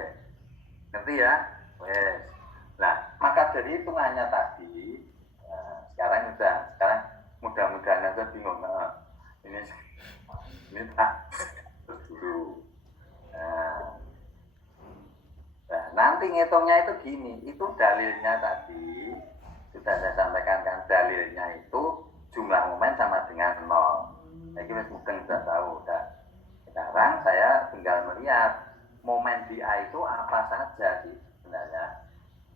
ngerti ya? Wes. Nah, maka dari hitungannya tadi, sekarang mudah-mudahan Anda bingung. Ini tak dulu. Nah, nanti ngitungnya itu gini, itu dalilnya tadi sudah saya sampaikan dalilnya itu jumlah momen sama dengan 0. Nah, ini mungkin sudah tahu. Nah, sekarang saya tinggal melihat momen di A itu apa saja sih sebenarnya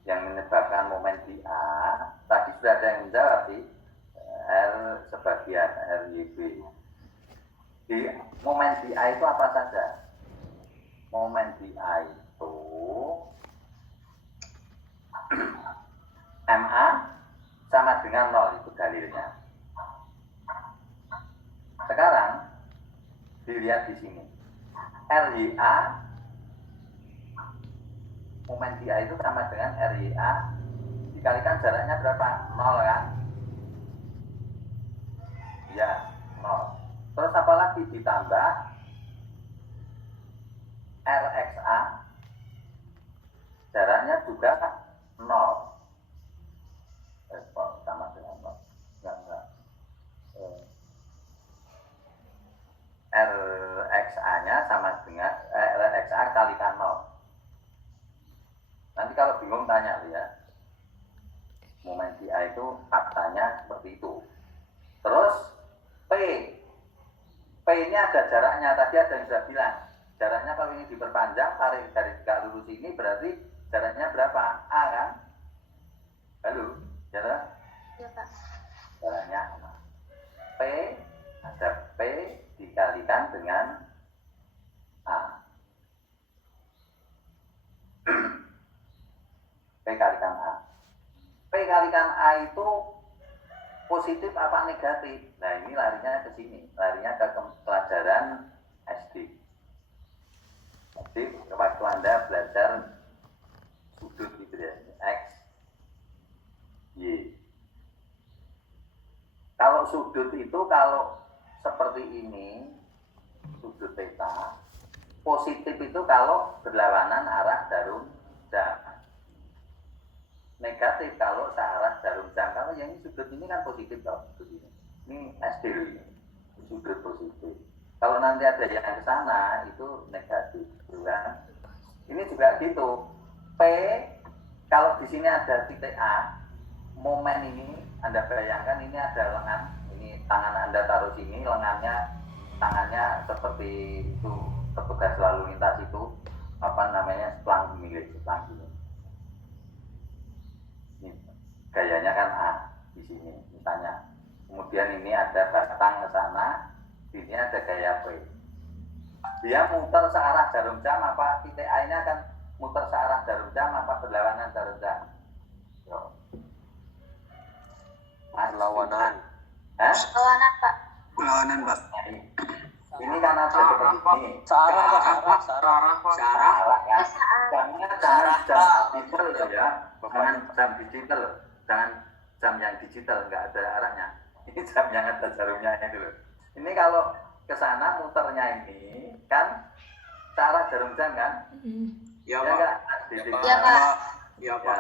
yang menyebabkan momen di A. Tadi sudah ada yang menjawab sih, R sebagian RYB. Di momen di A itu apa saja? Momen di A itu MA sama dengan 0 itu dalilnya. Sekarang dilihat di sini. RYA momen di A itu sama dengan RYA dikalikan jaraknya berapa? 0 kan? Ya, 0. Terus apa lagi ditambah RXA jaraknya juga 0. Sama dengan 0. Enggak. RXA-nya sama dengan RXA kalikan 0. Nanti kalau bingung tanya ya. Momen di A itu faktanya seperti itu. Terus P. P-nya ada jaraknya, tadi ada yang sudah bilang. Jaraknya kalau ini diperpanjang, tarik dari tegak lurus ini berarti jaraknya berapa? A kan? Halo, jarak? Ya, Pak. Jaraknya P, ada P dikalikan dengan A. P kalikan A. P kalikan A itu positif apa negatif? Nah, ini larinya ke sini, larinya ke pelajaran SD. Jadi, waktu Anda belajar sudut gitu ya, X, Y. Kalau sudut itu kalau seperti ini, sudut theta, positif itu kalau berlawanan arah jarum jam. Negatif kalau searah jarum jam. Kalau yang ini sudut ini kan positif kalau sudut ini. Ini SD ini, sudut positif. Kalau nanti ada yang ke sana itu negatif, kan? Ini juga gitu. P kalau di sini ada titik A, momen ini Anda bayangkan ini ada lengan, ini tangan Anda taruh sini, tangannya seperti itu petugas lalu lintas itu apa namanya seplang milik seplang ini. Ini gayanya kan A di sini misalnya. Kemudian ini ada batang ke sana, ini ada gaya P. Dia muter searah jarum jam apa titik A-nya kan muter searah jarum jam apa berlawanan jarum jam? Yo. Berlawanan. Hah? Lawanan, Pak. Berlawanan, Pak. Ini kan ada seperti ini. Searah, Pak. Salah ya. Jangan jam digital loh ya. Jangan jam digital. Jangan jam yang digital nggak ada arahnya. Ini jam yang ada jarumnya itu loh. Ini kalau ke sana muternya ini kan searah jarum jam kan? Ya, Ya Pak. enggak? Iya, Pak. Ya, Pak.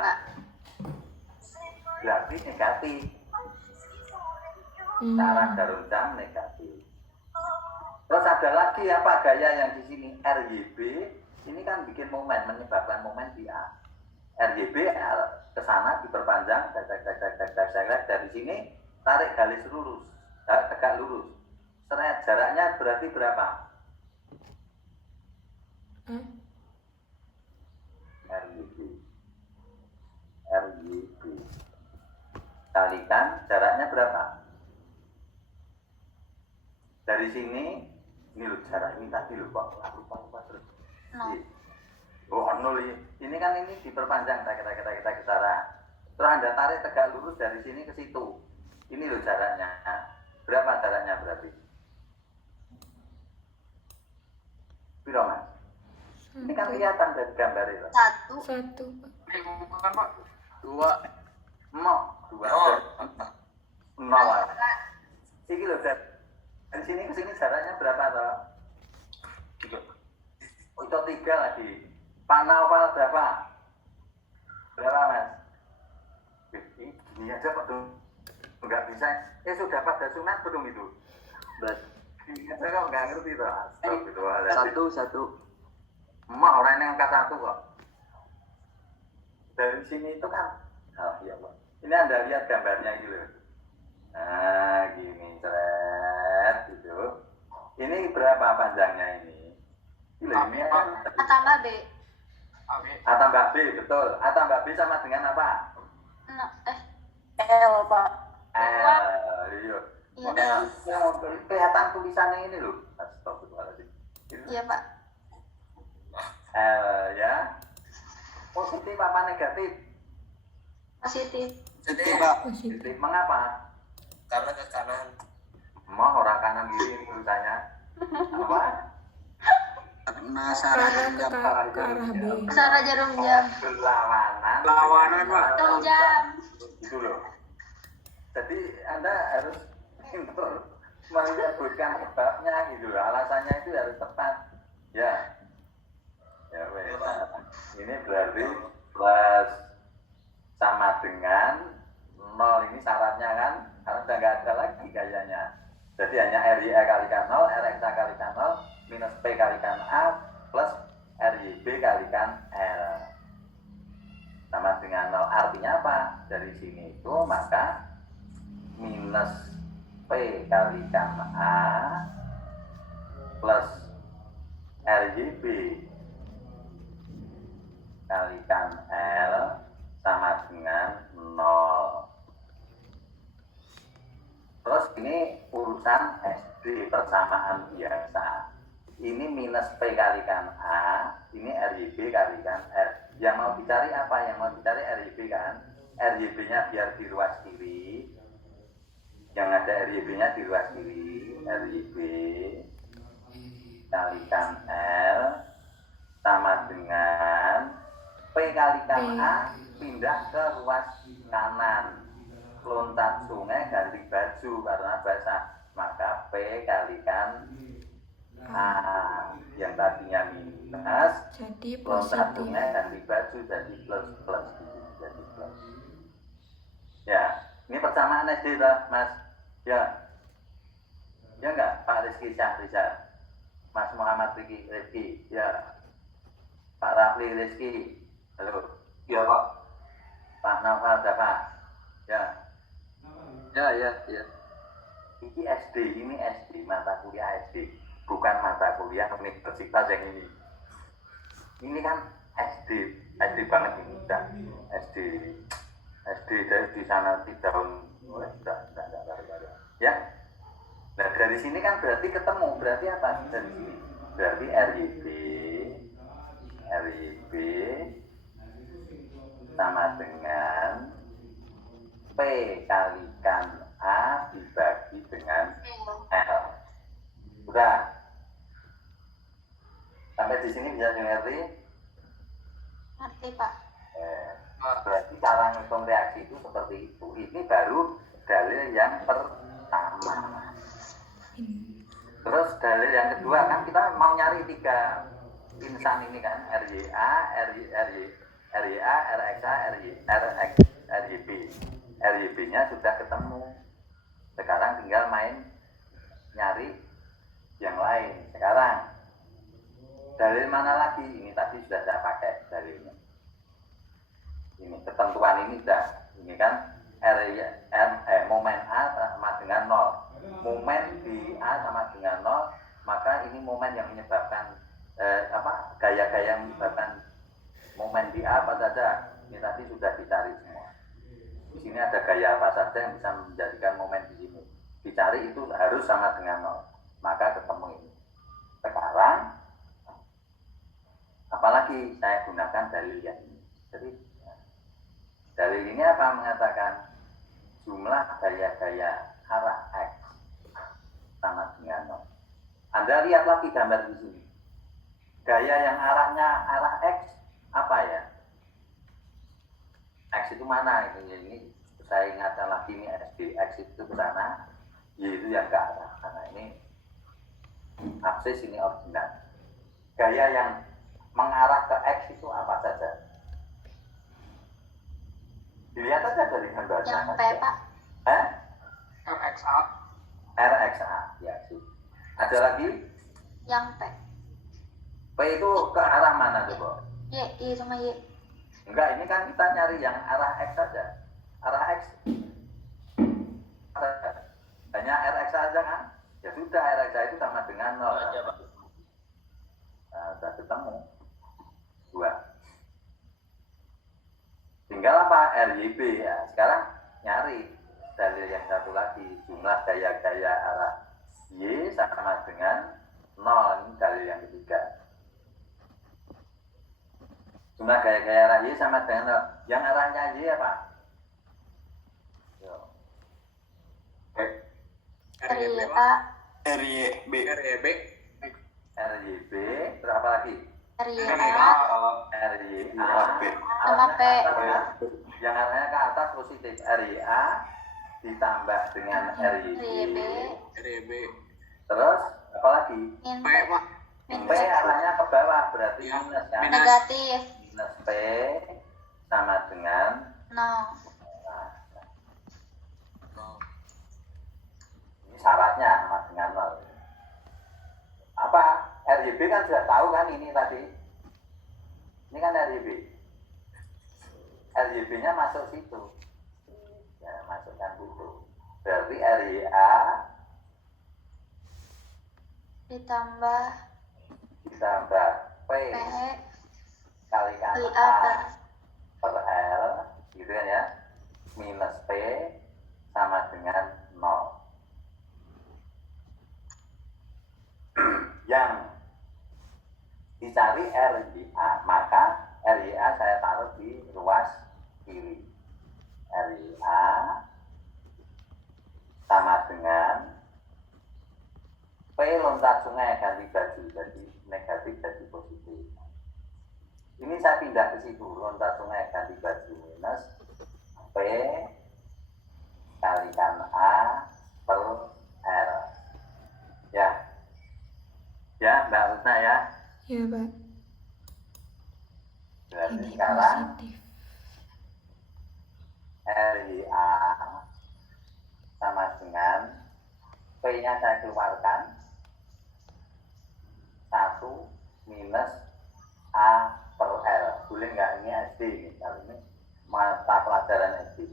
Berarti negatif. Searah jarum jam negatif. Terus ada lagi apa gaya yang di sini RYB ini kan bikin momen, menyebabkan momen di A. RYB ke sana diperpanjang dari sini tarik garis lurus, tegak lurus. Seret jaraknya berarti berapa? RYB kalikan jaraknya berapa? Dari sini ini loh jarak ini tadi loh Pak, lupa terus. Oh, 0 ini kan ini diperpanjang kita ke sana. Terus Anda tarik tegak lurus dari sini ke situ. Ini loh jaraknya. Berapa jaraknya berarti? Piro Mas? Ini kan kelihatan dari gambar itu. 1. Bukan, Pak. 2. Dua. Ini loh dari sini ke sini jaraknya berapa toh? Itu 3 lagi. Panah awal berapa? Berapa Mas? Gini aja Pak tuh. Enggak bisa. Sudah pada sunat belum itu? Gini aja kok enggak ngerti toh. Satu. Emak orang yang angka 1 kok. Dari sini itu kan. Oh iya Pak. Ini Anda lihat gambarnya ini loh. A, B. AB. A tambah B, betul. A tambah B sama dengan apa? L, Pak. L, iya. Iya, Kelihatan tulisannya ini loh. Astagfirullahaladzim. iya, Pak. L ya. Positif apa negatif? Positif. Positif, Pak. Positif. Mengapa? Karena ke kanan. Mau orang kanan kiri tulisannya. Apa? Karena ke arah B. Sarah jarum jam. Berlawanan. Lawanan, Pak. Jarum jam. Itu loh. Jadi Anda harus pintar menyebutkan sebabnya gitu loh. Alasannya itu harus tepat. Ya. Ya wes. Ini berarti plus sama dengan 0 ini syaratnya kan, karena sudah nggak ada lagi gayanya. Jadi hanya RYA kalikan 0, RXA kalikan 0, minus P kalikan A, plus RYB kalikan L. Sama dengan 0. Artinya apa? Dari sini itu maka minus P kalikan A plus RYB kalikan L sama dengan 0. Terus ini urusan SD persamaan biasa. Ini minus P kalikan A, ini RYB kalikan L. Yang mau dicari apa? Yang mau dicari RYB kan? RYB-nya biar di ruas kiri. Yang ada RYB-nya di ruas kiri. RYB kalikan L sama dengan P kalikan A pindah ke ruas kanan. Loncat sungai ganti baju karena basah, maka P kalikan A yang tadinya minus Jadi loncat positif. sungai ganti baju jadi plus jadi plus. Ya, ini persamaan SD lah Mas. Ya enggak Pak Rizky Syahrizal, Mas Muhammad Rizky, ya Pak Rafli Rizky, halo. Iya, Pak. Pak Naufal Dafa, ya. Ya. Ini SD, mata kuliah SD, bukan mata kuliah universitas yang ini. Ini kan SD banget ini, udah SD dari di sana 3 tahun, udah, ya. Nah dari sini kan berarti ketemu, berarti apa dari sini? Berarti RYB sama dengan P kalikan A dibagi dengan L. Udah. Sampai di sini bisa dimengerti? Ngerti, Pak. Berarti cara ngitung reaksi itu seperti itu. Ini baru dalil yang pertama. Terus dalil yang kedua kan kita mau nyari 3 insan ini kan, RYA, RXA, RYB. RYB-nya sudah ketemu. Sekarang tinggal main nyari yang lain. Sekarang dalil mana lagi? Ini tadi sudah saya pakai dalilnya. Ini ketentuan ini sudah. Ini kan momen A sama dengan 0. Momen di A sama dengan 0, maka ini momen yang menyebabkan gaya-gaya yang menyebabkan momen di A apa saja. Ini tadi sudah dicari semua. Di sini ada gaya apa saja yang bisa menjadikan momen di sini. Dicari itu harus sama dengan 0. Maka ketemu ini. Sekarang apalagi saya gunakan dalil yang ini. Jadi dalil ini apa? Mengatakan jumlah gaya-gaya arah X sama dengan 0. Anda lihat lagi gambar di sini. Gaya yang arahnya arah X apa ya? X itu mana? Ini saya ingatkan lagi ini SD. X itu ke sana, Y itu yang ke arah. Karena ini absis, ini original. Gaya yang mengarah ke X itu apa saja? Dilihat aja dari gambarnya. Yang P, Pak. RXA. RXA, ya sih. Ada lagi? Yang P. P itu ke arah mana coba? Y sama Y. Enggak, ini kan kita nyari yang arah X saja. Arah X. Hanya RXA aja kan? Ya sudah, RXA itu sama dengan 0. Nah, sudah ketemu. RYB ya. Sekarang nyari dalil yang satu lagi, jumlah gaya-gaya arah Y sama dengan 0. Ini dalil yang ketiga. Jumlah gaya-gaya arah Y sama dengan 0. Yang arahnya Y apa? Yo. RYA, RYB. RYB, terus apa lagi? RYA, RYA sama P. Yang arahnya ke atas positif, RYA ditambah dengan RYB. RYB. Terus apa lagi? Min P, Pak. P arahnya ke bawah, berarti minus kan? negatif Minus P sama dengan 0. ini syaratnya sama dengan 0. Apa? RYB kan sudah tahu kan ini tadi. Ini kan RYB. RYB-nya masuk situ. Ya, masukkan situ. Berarti RYA ditambah ditambah P P kalikan kali A A per L gitu kan ya, minus P sama dengan 0. Yang dicari RYA, maka RYA saya taruh di ruas kiri. RYA sama dengan P loncat sungai ganti baju, jadi negatif jadi positif. Ini saya pindah ke situ, loncat sungai ganti baju minus P kalikan A per L. Ya Mbak Rusna ya. Ya, Pak. Berarti Ini sekarang positif. RYA sama dengan P-nya saya keluarkan 1 minus A per L. Boleh nggak? Ini SD ini, kalau ini mata pelajaran SD.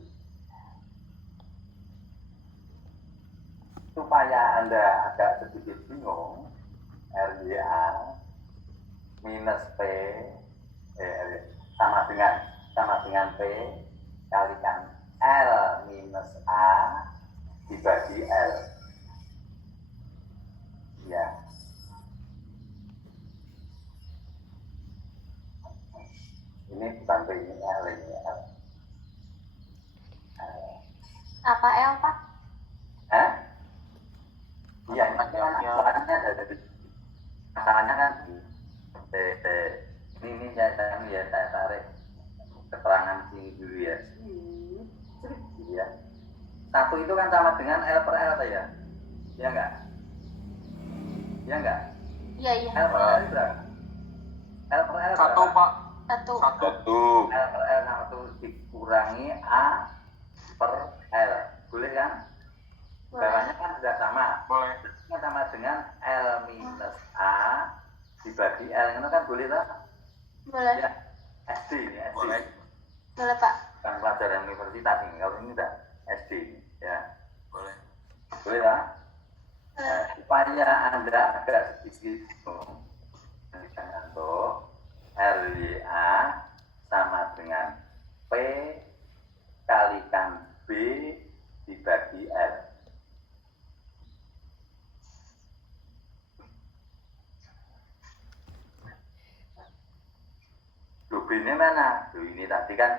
Supaya Anda agak sedikit bingung, RYA minus P sama dengan P kalikan L minus A dibagi L. Ya. Ini bukan P, ini L, ini L. apa L Pak? Hah? Iya, masalahnya dari masalahnya kan ini saya tarik keterangan sini dulu ya. Ya. 1 itu kan sama dengan L per L ya? Ya enggak? Ya enggak? Iya L per L berapa? L per L Satu berapa? Pak. satu L per L sama itu dikurangi A per L. Boleh kan? Bawahnya kan sudah sama. Boleh. Ini sama dengan L minus A dibagi L. Itu kan boleh tak? boleh Ya. SD ini SD. Boleh. boleh Pak. Bukan pelajaran universitas ini. Kalau ini udah SD ini. Ya. Boleh. Boleh tak? Supaya Anda agak sedikit untuk RYA sama dengan P kalikan B dibagi L. Loh, B-nya mana? Loh, ini tadi kan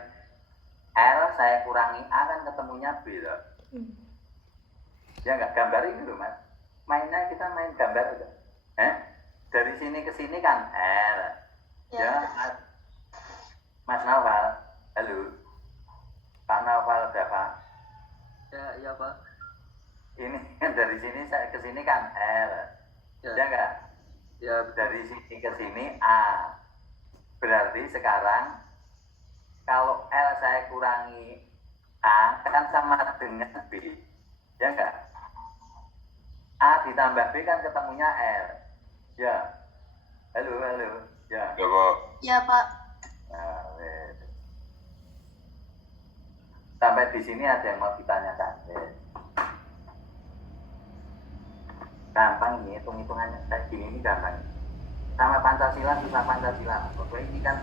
L saya kurangi A kan ketemunya B loh. Ya nggak, gambar ini loh Mas. Mainnya kita main gambar aja. Dari sini ke sini kan L. Ya, Mas Nawal. Halo. Pak Nawal berapa? Ya Pak. Ini kan dari sini saya ke sini kan L. Ya. Ya enggak? Ya, Dari sini ke sini A. Berarti sekarang kalau L saya kurangi A kan sama dengan B. Ya enggak? A ditambah B kan ketemunya L. Ya. Halo. Ya. Ya, Pak. Ya Pak. Nah, wes. Sampai di sini ada yang mau ditanyakan. Gampang ini, hitung-hitungannya kayak gini ini gampang. Sama Pancasila, susah Pancasila. Pokoknya ini kan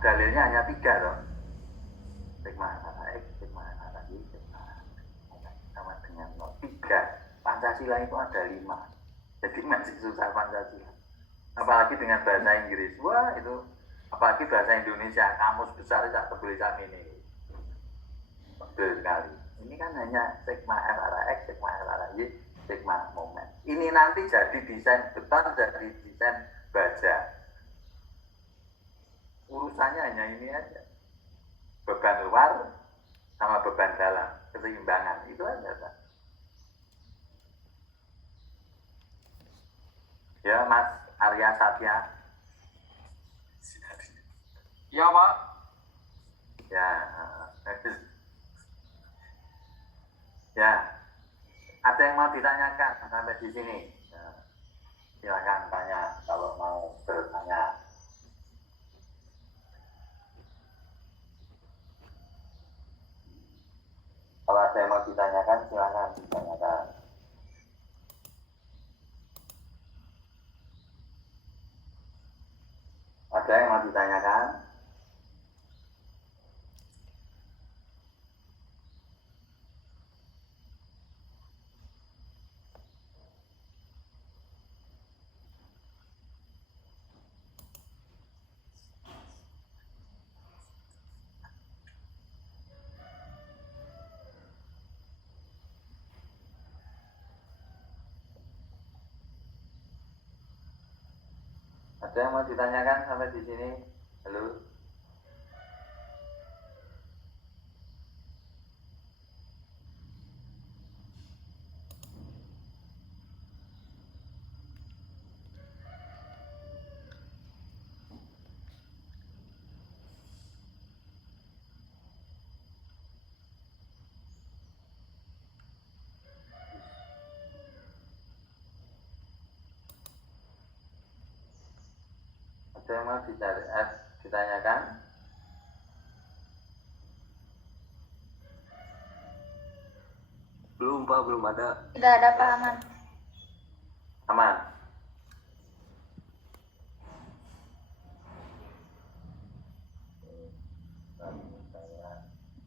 dalilnya hanya 3 loh. sigma antara X, sigma antara Y, sigma sama dengan 0. 3. Pancasila itu ada 5. Jadi masih susah Pancasila. Apalagi dengan bahasa Inggris. Wah itu, apalagi bahasa Indonesia, kamus besar tak tebel ini. Tebel sekali. Ini kan hanya sigma R arah X, sigma R arah Y, sigma moment. Ini nanti jadi desain beton, jadi desain baja. Urusannya hanya ini aja. Beban luar sama beban dalam, keseimbangan. Itu aja, Pak. Ya, Mas Arya Satya. Ya Pak. Ya, ya. Ada yang mau ditanyakan sampai di sini? Ya. Silakan tanya kalau mau bertanya. Kalau ada yang mau ditanyakan, silakan ditanyakan. Ada yang mau ditanyakan? Ada yang mau ditanyakan sampai di sini? Halo? Ada yang mau ditanyakan? Belum Pak, belum ada. Tidak ada Pak, aman. Aman?